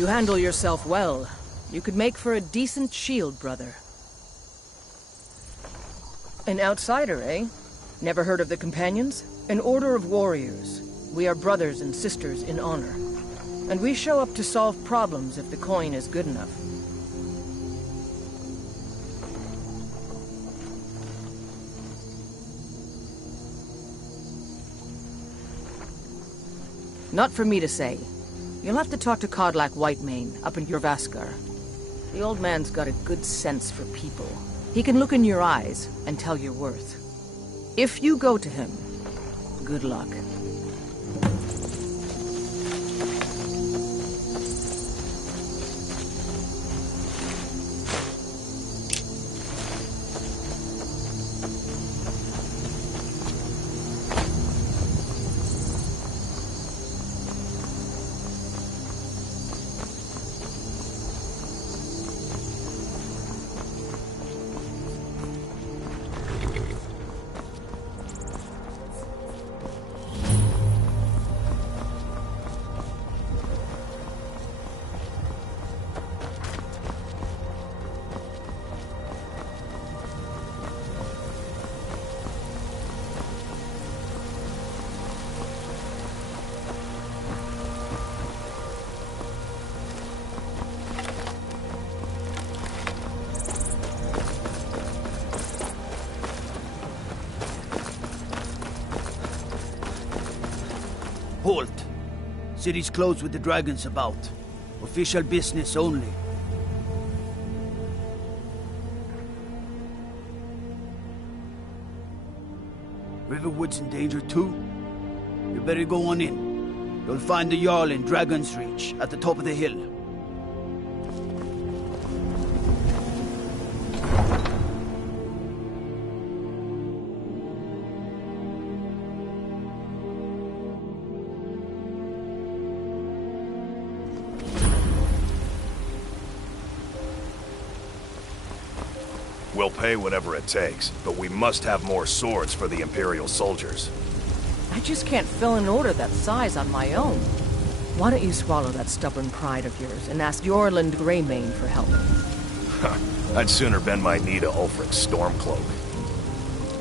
You handle yourself well. You could make for a decent shield, brother. An outsider, eh? Never heard of the Companions? An order of warriors. We are brothers and sisters in honor. And we show up to solve problems if the coin is good enough. Not for me to say. You'll have to talk to Kodlak Whitemane up in Jorvaskar. The old man's got a good sense for people. He can look in your eyes and tell your worth. If you go to him, good luck. Halt! City's closed with the dragons about. Official business only. Riverwood's in danger too? You better go on in. You'll find the Jarl in Dragon's Reach, at the top of the hill. We'll pay whatever it takes, but we must have more swords for the Imperial soldiers. I just can't fill an order that size on my own. Why don't you swallow that stubborn pride of yours and ask Yorland Greymane for help? I'd sooner bend my knee to Ulfric's Stormcloak.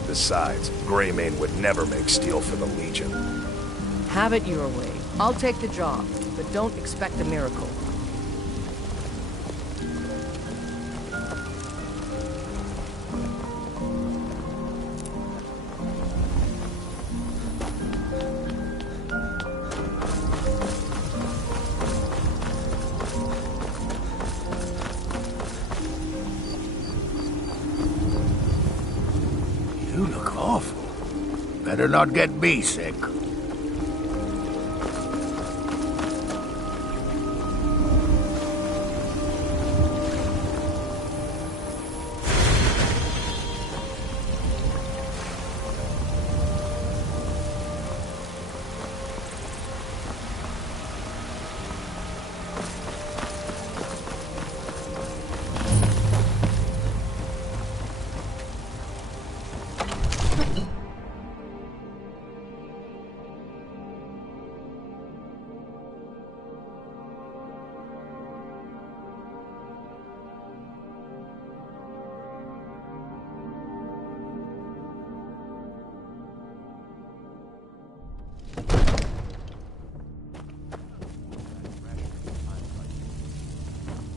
Besides, Greymane would never make steel for the Legion. Have it your way. I'll take the job, but don't expect a miracle. You look awful. Better not get me sick.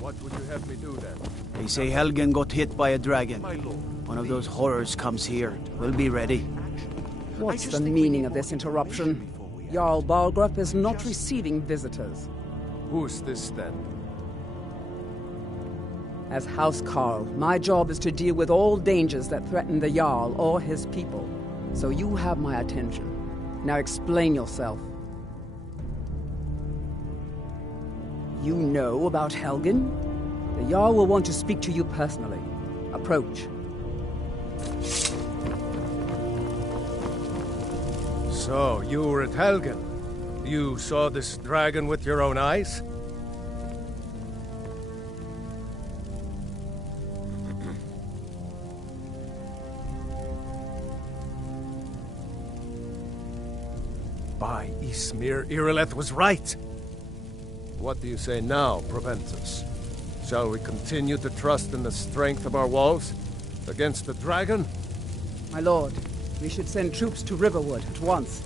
What would you have me do then? They say Helgen got hit by a dragon. My lord. One of those horrors comes here. We'll be ready. What's the meaning of this interruption? Jarl Balgrup is not receiving visitors. Who's this then? As House Carl, my job is to deal with all dangers that threaten the Jarl or his people. So you have my attention. Now explain yourself. You know about Helgen? The Jarl will want to speak to you personally. Approach. So, you were at Helgen. You saw this dragon with your own eyes? By Ysmir, Irileth was right. What do you say now, Proventus? Shall we continue to trust in the strength of our walls against the dragon? My lord, we should send troops to Riverwood at once.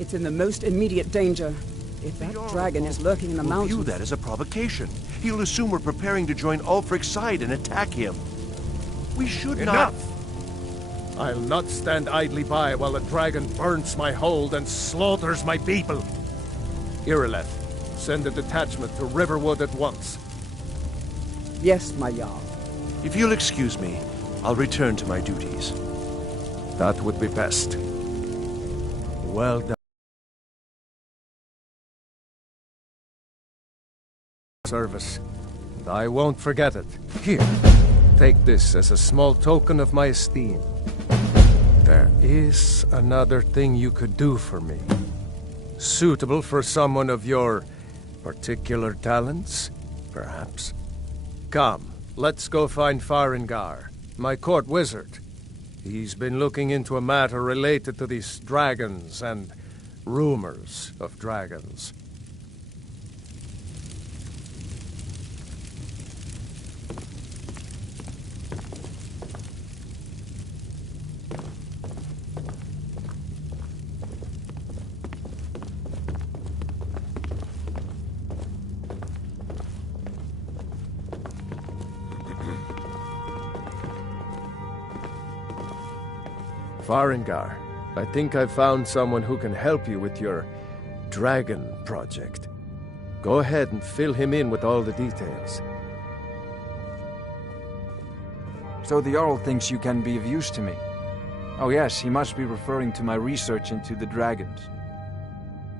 It's in the most immediate danger. If that dragon is lurking in the mountains... View that as a provocation. He'll assume we're preparing to join Ulfric's side and attack him. We should not... Enough! I'll not stand idly by while the dragon burns my hold and slaughters my people. Irileth, send a detachment to Riverwood at once. Yes, my Jarl. If you'll excuse me, I'll return to my duties. That would be best. Well done. Service. And I won't forget it. Here, take this as a small token of my esteem. There is another thing you could do for me. Suitable for someone of your particular talents, perhaps. Come, let's go find Farengar, my court wizard. He's been looking into a matter related to these dragons and rumors of dragons. Farengar, I think I've found someone who can help you with your dragon project. Go ahead and fill him in with all the details. So the Jarl thinks you can be of use to me. Oh yes, he must be referring to my research into the dragons.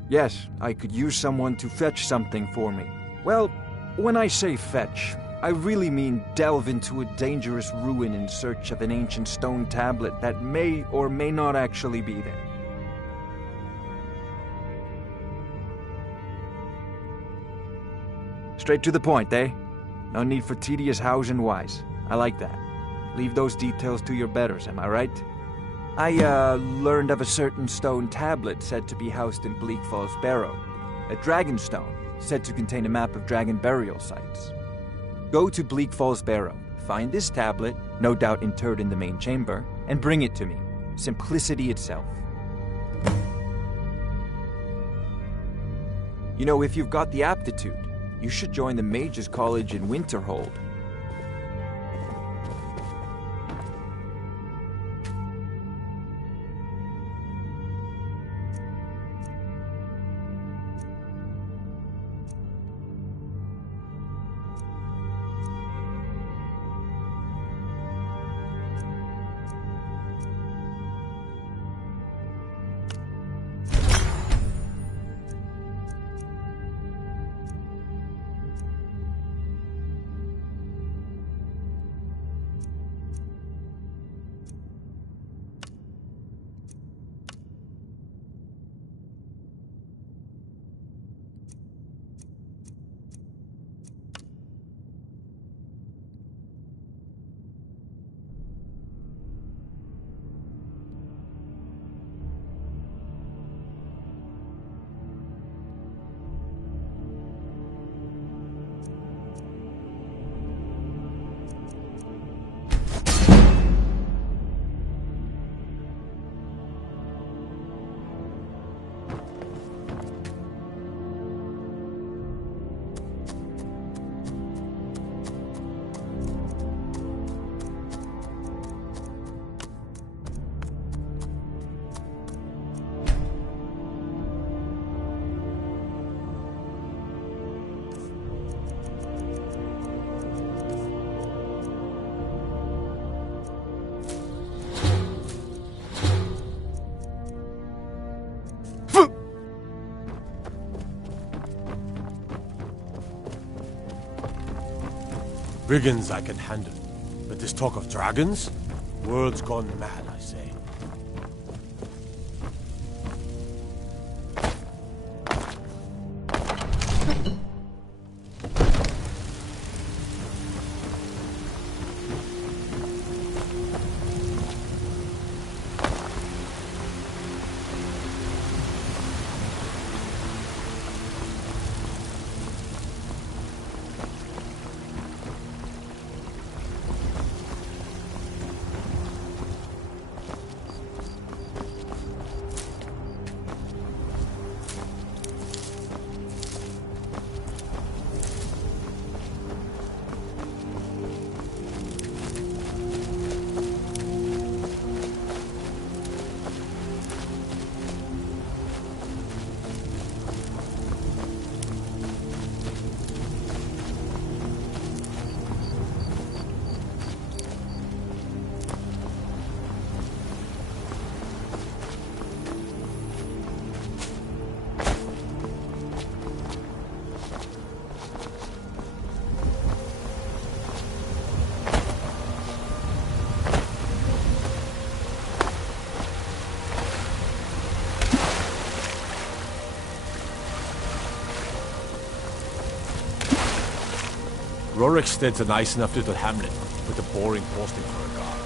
Yes, I could use someone to fetch something for me. Well, when I say fetch, I really mean delve into a dangerous ruin in search of an ancient stone tablet that may or may not actually be there. Straight to the point, eh? No need for tedious hows and whys. I like that. Leave those details to your betters, am I right? I, learned of a certain stone tablet said to be housed in Bleak Falls Barrow. A dragon stone, said to contain a map of dragon burial sites. Go to Bleak Falls Barrow, find this tablet, no doubt interred in the main chamber, and bring it to me. Simplicity itself. You know, if you've got the aptitude, you should join the Mages College in Winterhold. Brigands I can handle, but this talk of dragons? World's gone mad, I say. Rorikstead's a nice enough little hamlet, with a boring posting for a guard.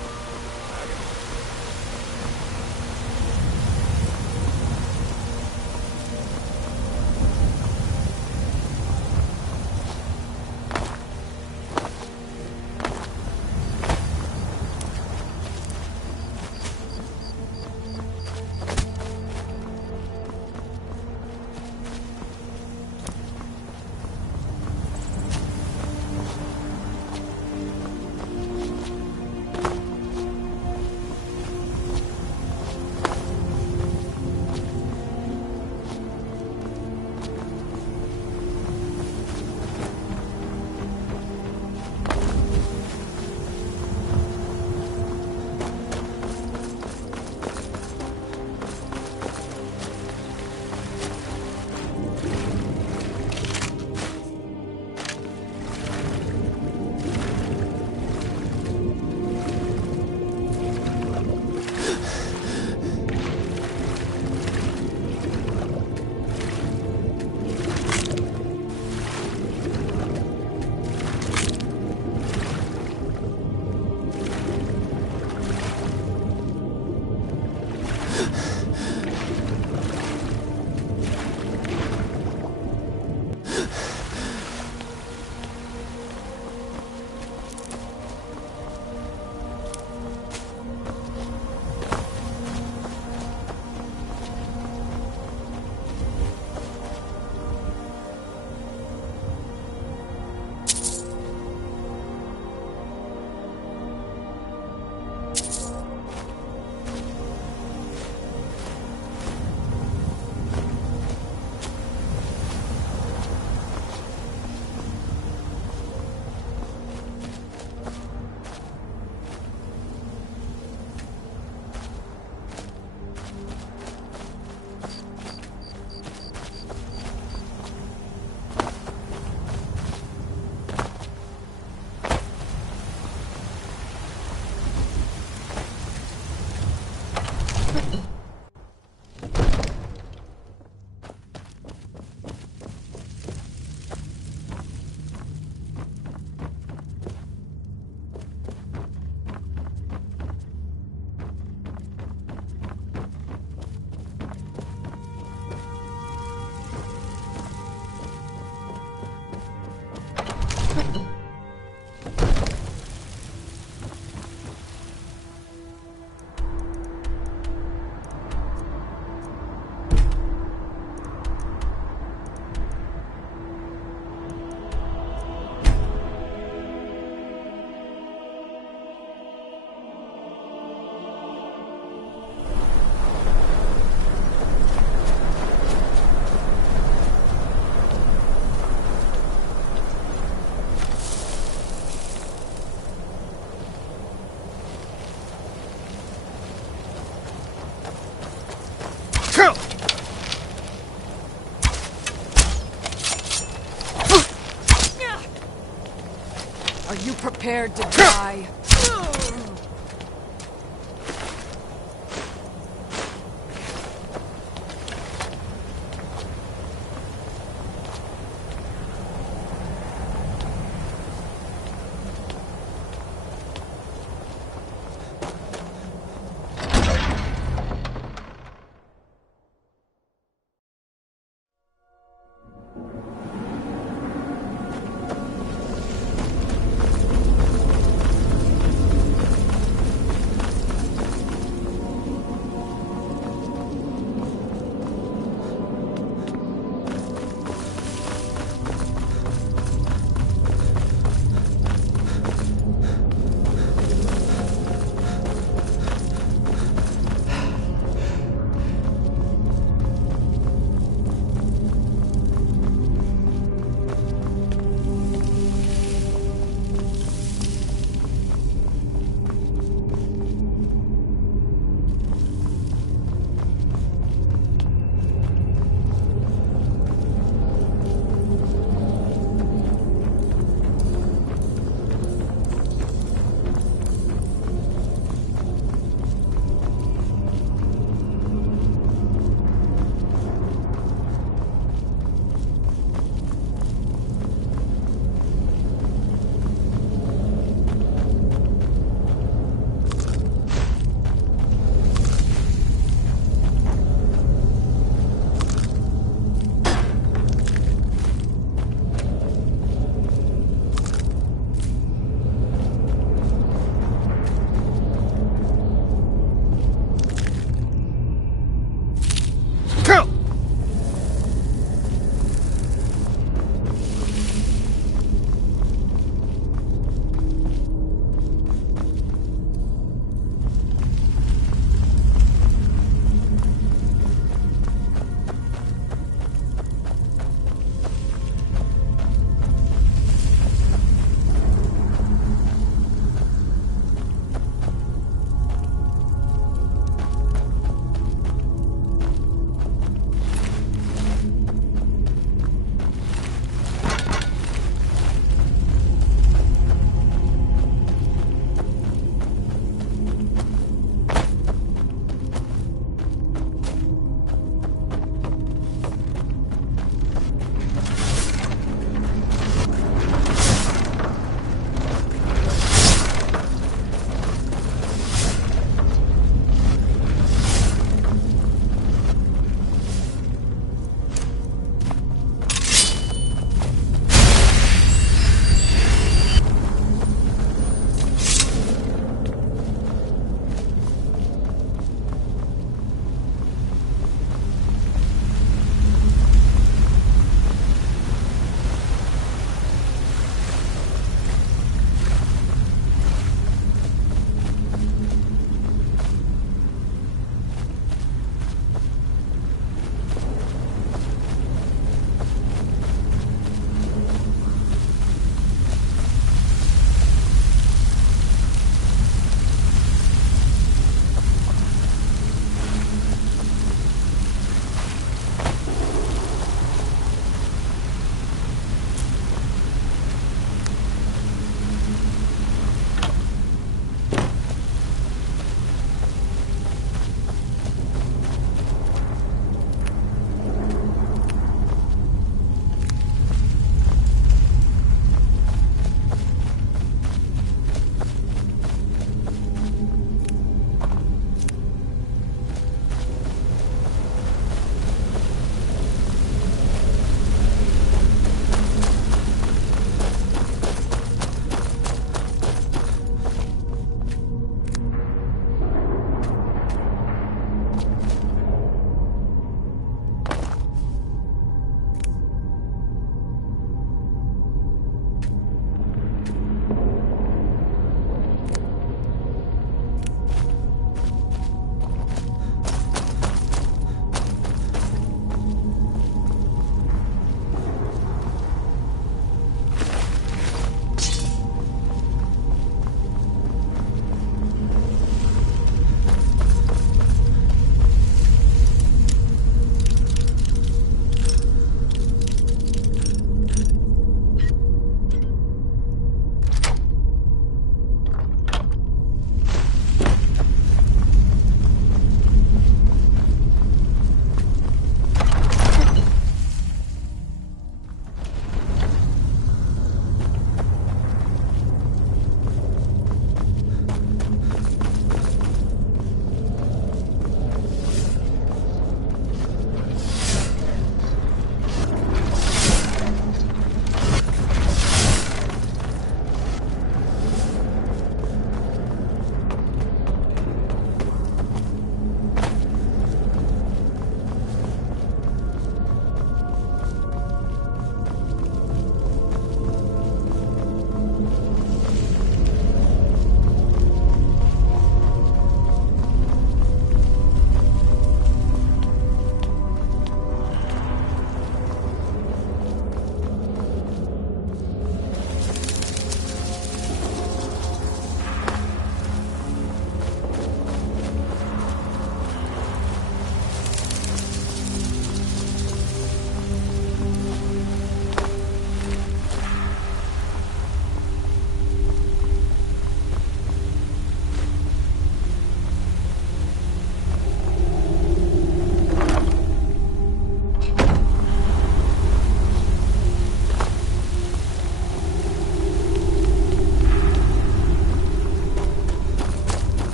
Are you prepared to die?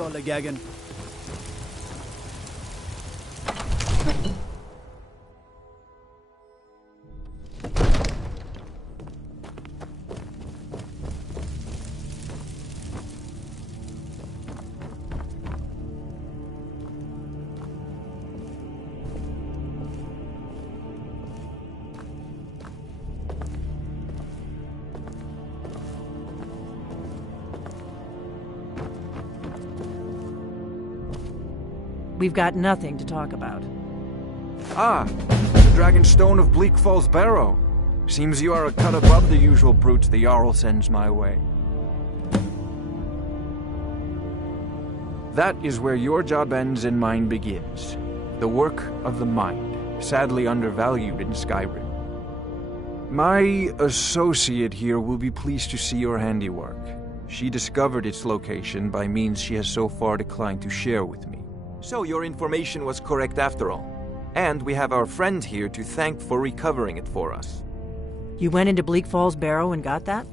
Lollygagging. We've got nothing to talk about. Ah, the Dragonstone of Bleak Falls Barrow. Seems you are a cut above the usual brutes the Jarl sends my way. That is where your job ends and mine begins. The work of the mind, sadly undervalued in Skyrim. My associate here will be pleased to see your handiwork. She discovered its location by means she has so far declined to share with me. So your information was correct after all. And we have our friend here to thank for recovering it for us. You went into Bleak Falls Barrow and got that?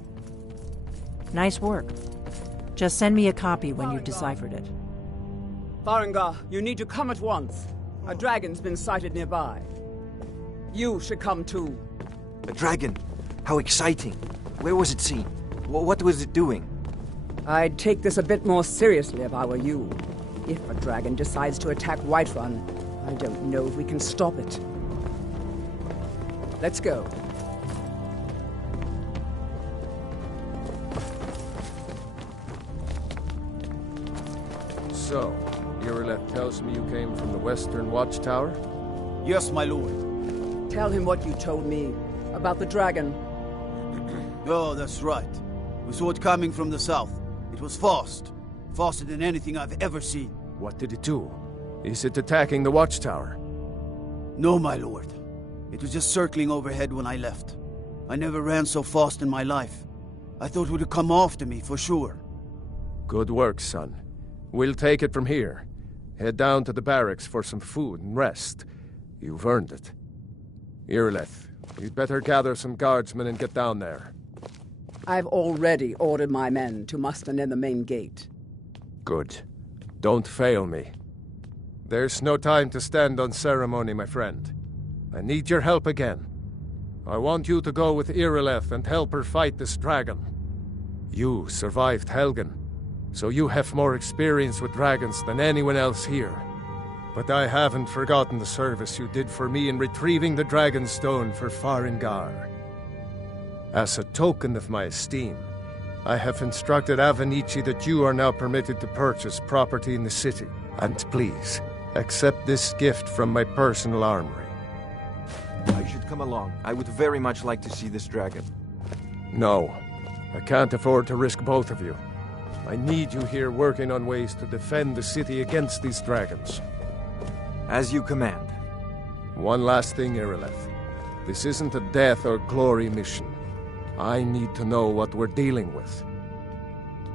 Nice work. Just send me a copy when you've deciphered it. Farengar, you need to come at once. A dragon's been sighted nearby. You should come too. A dragon? How exciting. Where was it seen? What was it doing? I'd take this a bit more seriously if I were you. If a dragon decides to attack Whiterun, I don't know if we can stop it. Let's go. So, Irileth tells me you came from the Western Watchtower? Yes, my lord. Tell him what you told me about the dragon. Oh, that's right. We saw it coming from the south. It was fast. Faster than anything I've ever seen. What did it do? Is it attacking the Watchtower? No, my lord. It was just circling overhead when I left. I never ran so fast in my life. I thought it would come after me, for sure. Good work, son. We'll take it from here. Head down to the barracks for some food and rest. You've earned it. Irileth, you'd better gather some guardsmen and get down there. I've already ordered my men to muster near the main gate. Good. Don't fail me. There's no time to stand on ceremony, my friend. I need your help again. I want you to go with Irileth and help her fight this dragon. You survived Helgen, so you have more experience with dragons than anyone else here. But I haven't forgotten the service you did for me in retrieving the Dragonstone for Farengar. As a token of my esteem, I have instructed Avenici that you are now permitted to purchase property in the city. And please, accept this gift from my personal armory. I should come along. I would very much like to see this dragon. No, I can't afford to risk both of you. I need you here working on ways to defend the city against these dragons. As you command. One last thing, Irileth. This isn't a death or glory mission. I need to know what we're dealing with.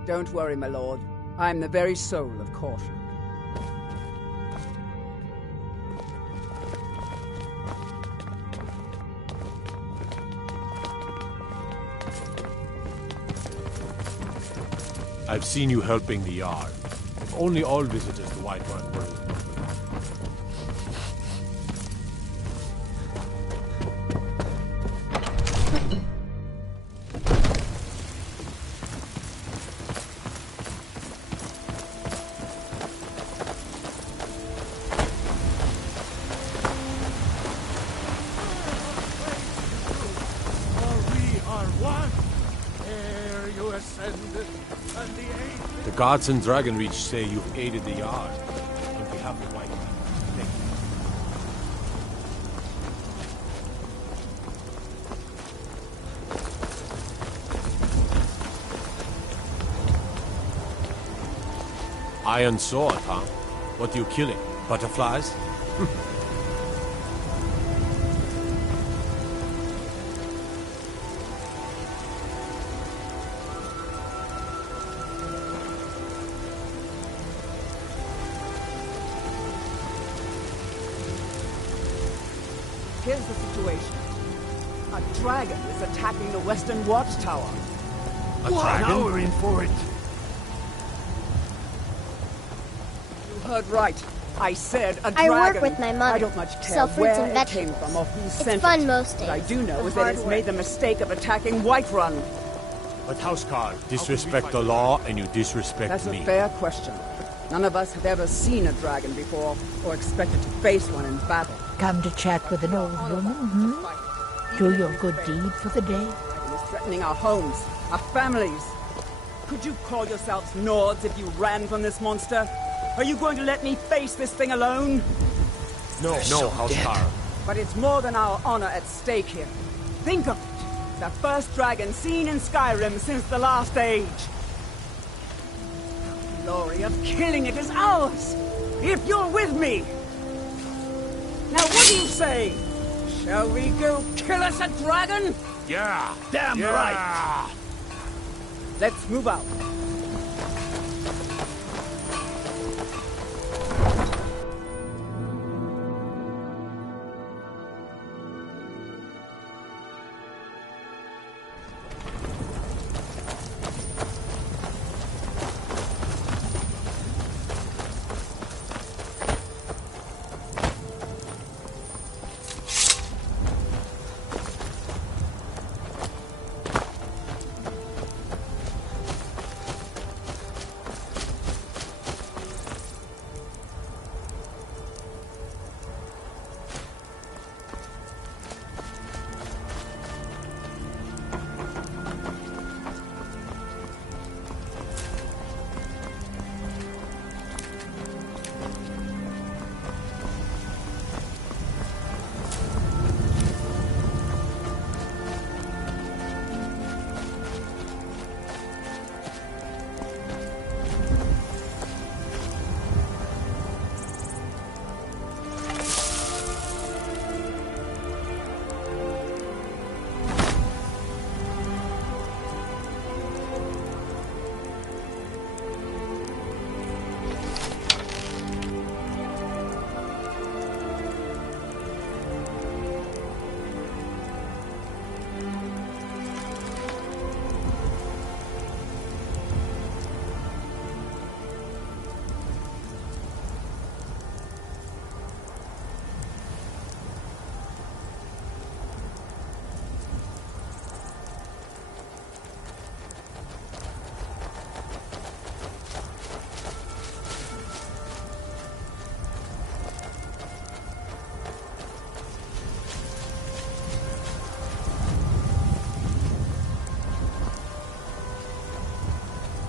Don't worry, my lord. I'm the very soul of caution. I've seen you helping the Jarl. If only all visitors to Whiterun were as noble. The gods in Dragonreach say you've aided the Jarl on behalf of Whiterun. Thank you. Iron sword, huh? What are you killing? Butterflies? Here's the situation. A dragon is attacking the Western Watchtower. A dragon? Now we're in for it. heard right. I said a I dragon. work with my mother. I don't much care Sell fruits where and it came vegetables. from or who It's sent fun it. most days. What I do know but is that hard it's work. made the mistake of attacking Whiterun. But Housecarl, disrespect the law and you disrespect That's me. a fair question. None of us have ever seen a dragon before, or expected to face one in battle. Come to chat with an old woman, Do your good deed for the day. Dragon is threatening our homes, our families. Could you call yourselves Nords if you ran from this monster? Are you going to let me face this thing alone? No, Housecarl. But it's more than our honor at stake here. Think of it. The first dragon seen in Skyrim since the last age. The glory of killing it is ours, if you're with me. Now what do you say? Shall we go kill us a dragon? Yeah! Damn right! Let's move out.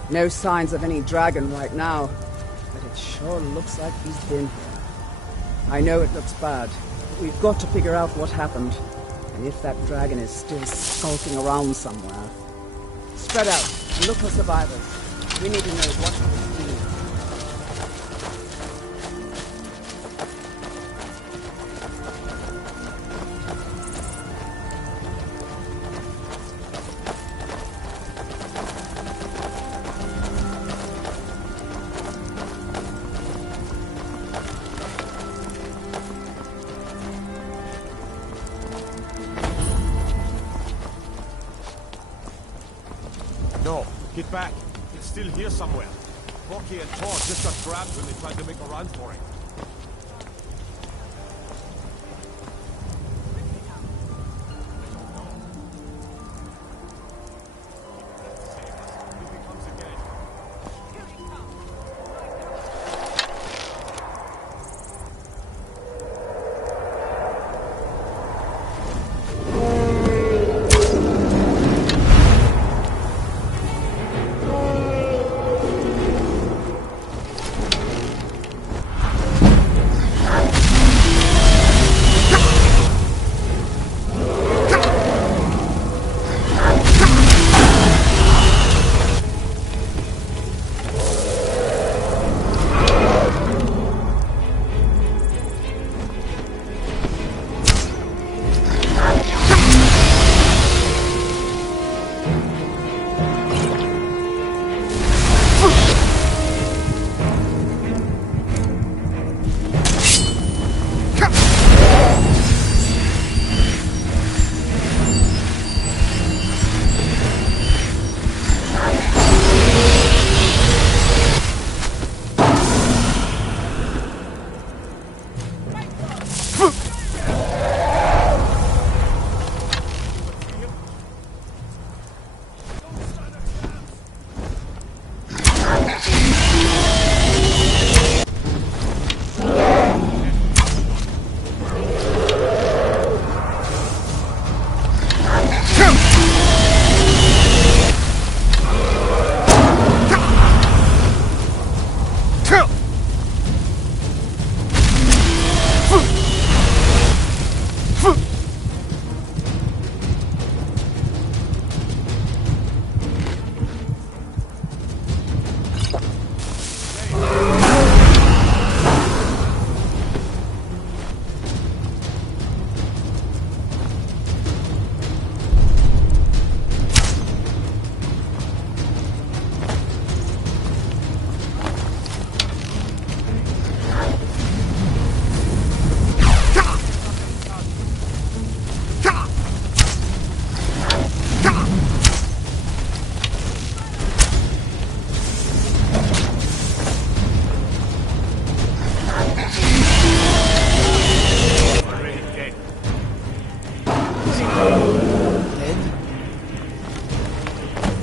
No signs of any dragon right now, but it sure looks like he's been here. I know it looks bad, but we've got to figure out what happened, and if that dragon is still skulking around somewhere. Spread out and look for survivors. We need to know what we're doing. No, get back. It's still here somewhere. Rocky and Thor just got grabbed when they tried to make a run for it.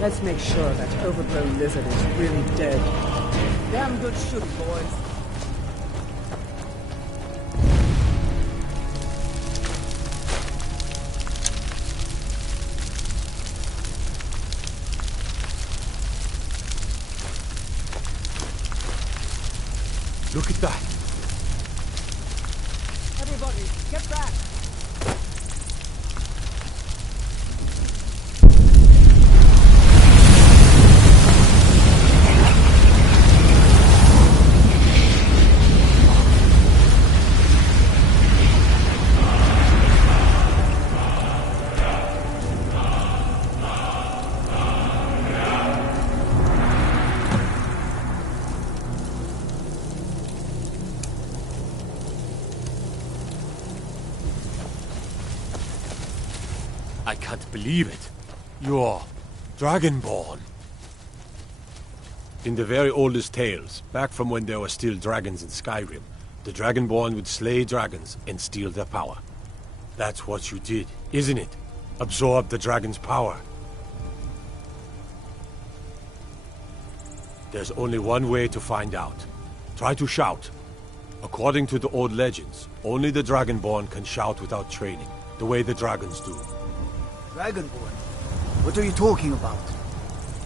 Let's make sure that overgrown lizard is really dead. Damn good shooting, boys. Look at that. Everybody, get back! I can't believe it. You're Dragonborn. In the very oldest tales, back from when there were still dragons in Skyrim, the Dragonborn would slay dragons and steal their power. That's what you did, isn't it? Absorb the dragon's power. There's only one way to find out. Try to shout. According to the old legends, only the Dragonborn can shout without training, the way the dragons do. Dragonborn? What are you talking about?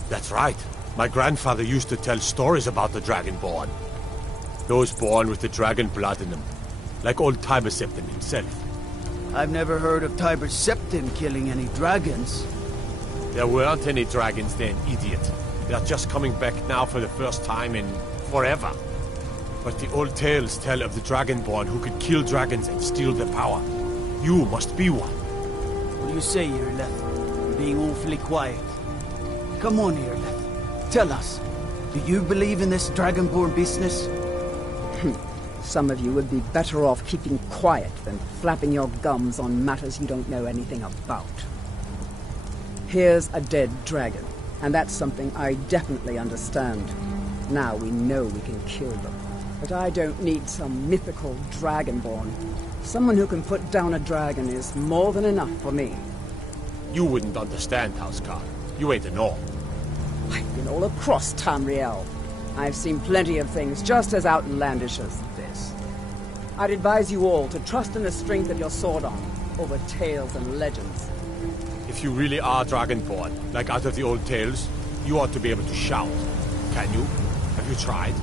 That's right. My grandfather used to tell stories about the Dragonborn. Those born with the dragon blood in them, like old Tiber Septim himself. I've never heard of Tiber Septim killing any dragons. There weren't any dragons then, idiot. They're just coming back now for the first time in forever. But the old tales tell of the Dragonborn who could kill dragons and steal their power. You must be one. What do you say, Irleth? You're being awfully quiet. Come on, Irleth. Tell us. Do you believe in this Dragonborn business? Some of you would be better off keeping quiet than flapping your gums on matters you don't know anything about. Here's a dead dragon, and that's something I definitely understand. Now we know we can kill them. But I don't need some mythical Dragonborn. Someone who can put down a dragon is more than enough for me. You wouldn't understand, Housecarl. You ain't a Norm. I've been all across Tamriel. I've seen plenty of things just as outlandish as this. I'd advise you all to trust in the strength of your sword arm over tales and legends. If you really are Dragonborn, like out of the old tales, you ought to be able to shout. Can you? Have you tried?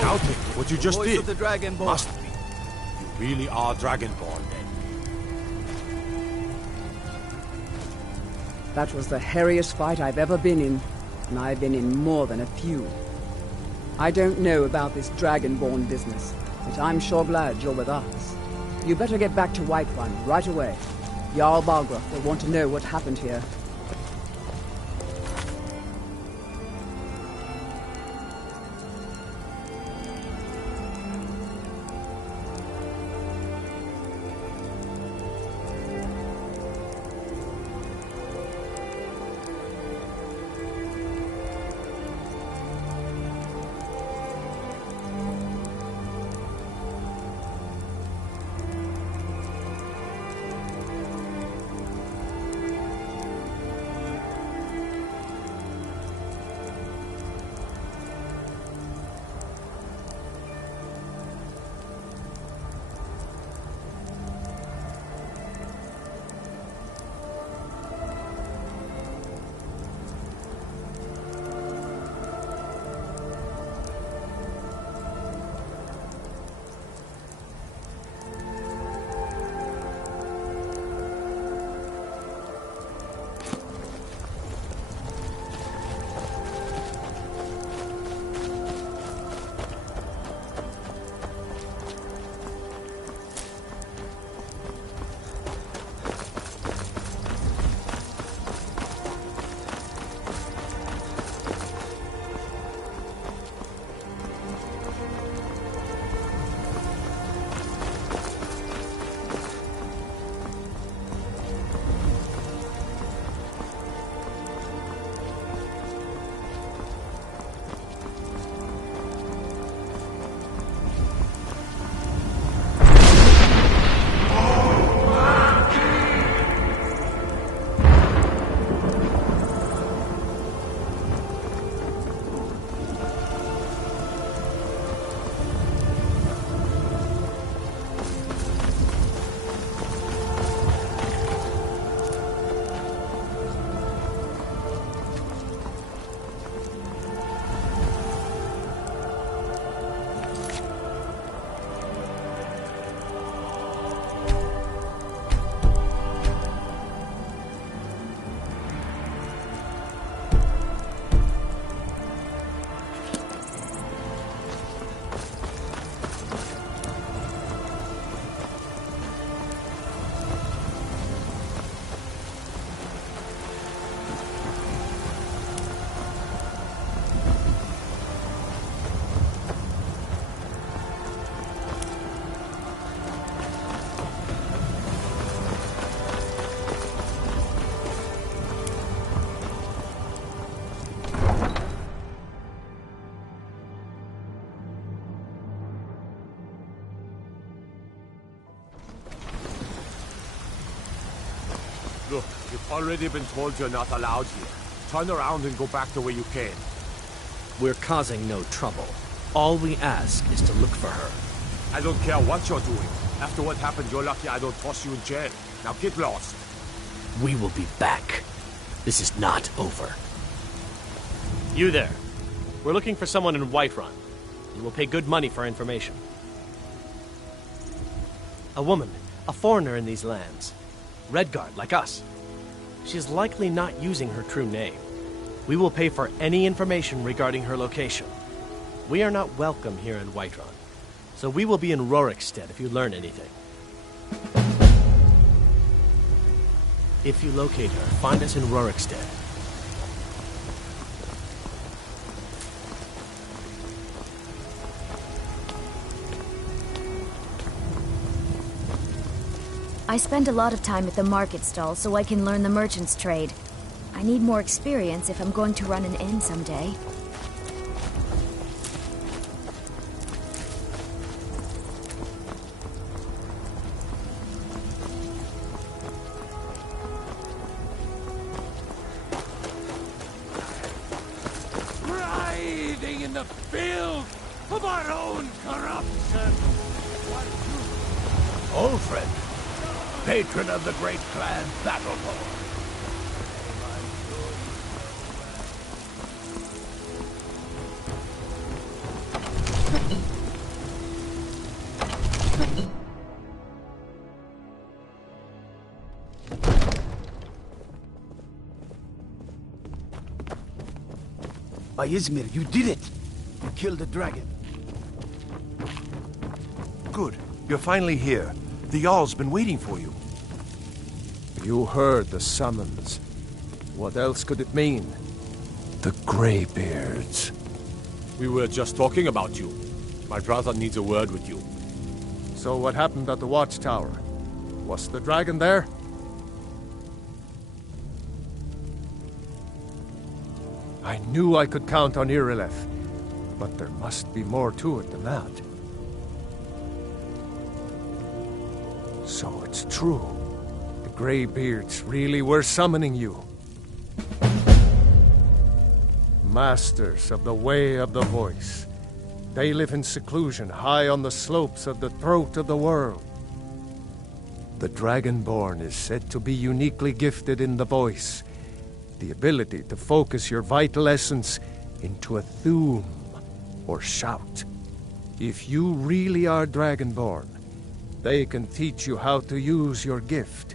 Shouting, what you just Voice did. of the Dragonborn. Must be. You really are Dragonborn, then. That was the hairiest fight I've ever been in, and I've been in more than a few. I don't know about this Dragonborn business, but I'm sure glad you're with us. You better get back to Whiterun right away. Jarl Balgruuf will want to know what happened here. You've already been told you're not allowed here. Turn around and go back the way you came. We're causing no trouble. All we ask is to look for her. I don't care what you're doing. After what happened, you're lucky I don't toss you in jail. Now get lost. We will be back. This is not over. You there. We're looking for someone in Whiterun. You will pay good money for information. A woman, a foreigner in these lands. Redguard, like us. She is likely not using her true name. We will pay for any information regarding her location. We are not welcome here in Whiterun, so we will be in Rorikstead if you learn anything. If you locate her, find us in Rorikstead. I spend a lot of time at the market stall so I can learn the merchant's trade. I need more experience if I'm going to run an inn someday. Writhing in the filth of our own corruption. Ulfred, patron of the great clan Battleborn. By Izmir, you did it! You killed the dragon. Good. You're finally here. The Jarl's been waiting for you. You heard the summons. What else could it mean? The Greybeards. We were just talking about you. My brother needs a word with you. So what happened at the watchtower? Was the dragon there? I knew I could count on Irileth, but there must be more to it than that. So it's true. The Greybeards really were summoning you. Masters of the Way of the Voice. They live in seclusion high on the slopes of the throat of the world. The Dragonborn is said to be uniquely gifted in the voice. The ability to focus your vital essence into a thume or shout. If you really are Dragonborn, they can teach you how to use your gift.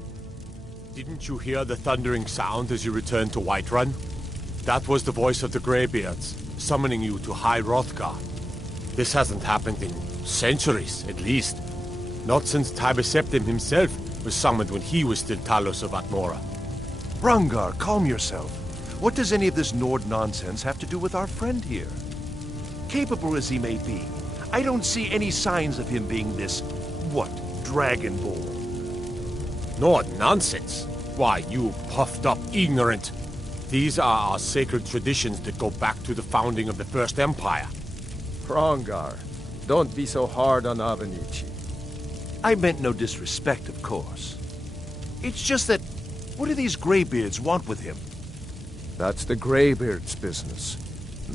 Didn't you hear the thundering sound as you returned to Whiterun? That was the voice of the Greybeards, summoning you to High Hrothgar. This hasn't happened in centuries, at least. Not since Tibeseptim himself was summoned when he was still Talos of Atmora. Brungar, calm yourself. What does any of this Nord nonsense have to do with our friend here? Capable as he may be, I don't see any signs of him being this, Dragonborn. Nord nonsense? Why, you puffed up ignorant. These are our sacred traditions that go back to the founding of the First Empire. Brungar, don't be so hard on Avenici. I meant no disrespect, of course. It's just that, what do these Greybeards want with him? That's the Greybeards' business,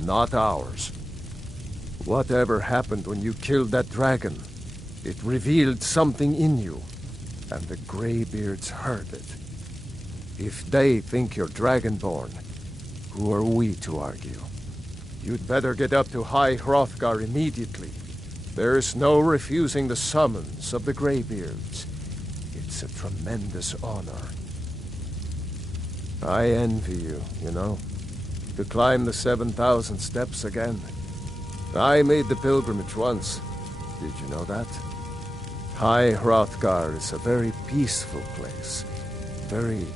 not ours. Whatever happened when you killed that dragon, it revealed something in you, and the Greybeards heard it. If they think you're Dragonborn, who are we to argue? You'd better get up to High Hrothgar immediately. There's no refusing the summons of the Greybeards. It's a tremendous honor. I envy you, you know, to climb the 7,000 steps again. I made the pilgrimage once. Did you know that? High Hrothgar is a very peaceful place, very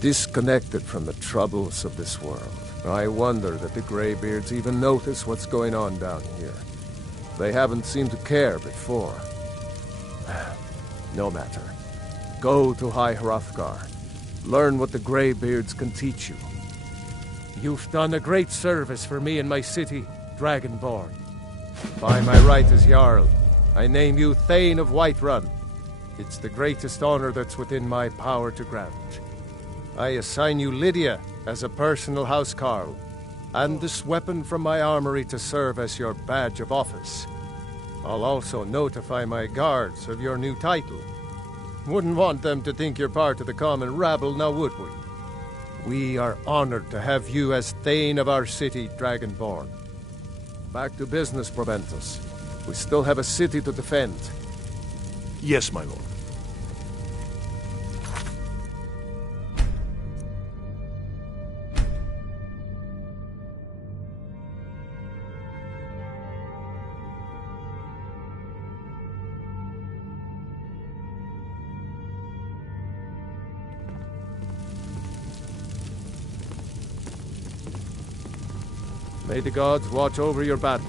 disconnected from the troubles of this world. I wonder that the Greybeards even notice what's going on down here. They haven't seemed to care before. No matter. Go to High Hrothgar. Learn what the Greybeards can teach you. You've done a great service for me and my city, Dragonborn. By my right as Jarl, I name you Thane of Whiterun. It's the greatest honor that's within my power to grant. I assign you Lydia as a personal housecarl, and this weapon from my armory to serve as your badge of office. I'll also notify my guards of your new title. Wouldn't want them to think you're part of the common rabble, now would we? We are honored to have you as Thane of our city, Dragonborn. Back to business, Proventus. We still have a city to defend. Yes, my lord. May the gods watch over your battle.